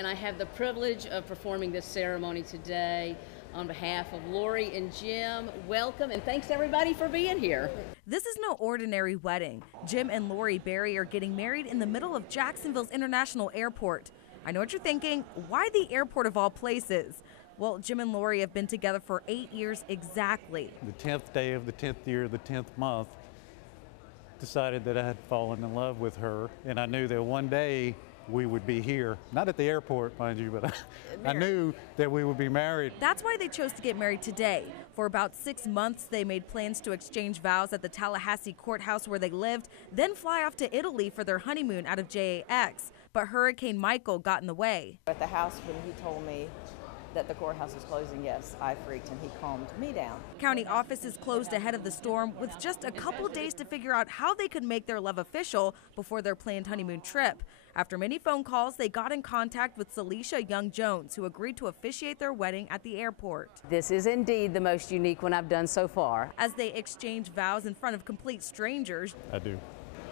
and I have the privilege of performing this ceremony today on behalf of Lori and Jim. Welcome, and thanks everybody for being here. This is no ordinary wedding. Jim and Lori Berry are getting married in the middle of Jacksonville's International Airport. I know what you're thinking, why the airport of all places? Well, Jim and Lori have been together for 8 years exactly. The 10th day of the 10th year, the 10th month, decided that I had fallen in love with her, and I knew that one day we would be here. Not at the airport, mind you, but I knew that we would be married. That's why they chose to get married today. For about 6 months, they made plans to exchange vows at the Tallahassee courthouse where they lived, then fly off to Italy for their honeymoon out of JAX. But Hurricane Michael got in the way. At the house, when he told me that the courthouse was closing, yes, I freaked, and he calmed me down. County offices closed ahead of the storm with just a couple days to figure out how they could make their love official before their planned honeymoon trip. After many phone calls, they got in contact with Celicia Young-Jones, who agreed to officiate their wedding at the airport. This is indeed the most unique one I've done so far. As they exchange vows in front of complete strangers, I do.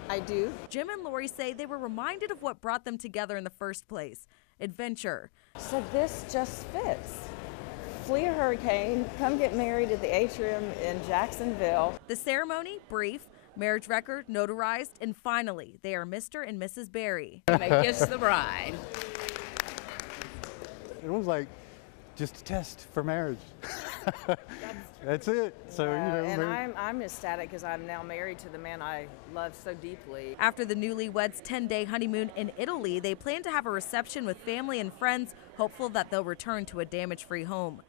I do. Jim and Lori say they were reminded of what brought them together in the first place: adventure. So this just fits. Flee a hurricane, come get married at the atrium in Jacksonville. The ceremony, brief, marriage record notarized, and finally, they are Mr. and Mrs. Berry. May kiss the bride. It was like just a test for marriage. That's it. So, And I'm ecstatic because I'm now married to the man I love so deeply. After the newlyweds' 10-day honeymoon in Italy, they plan to have a reception with family and friends, hopeful that they'll return to a damage-free home.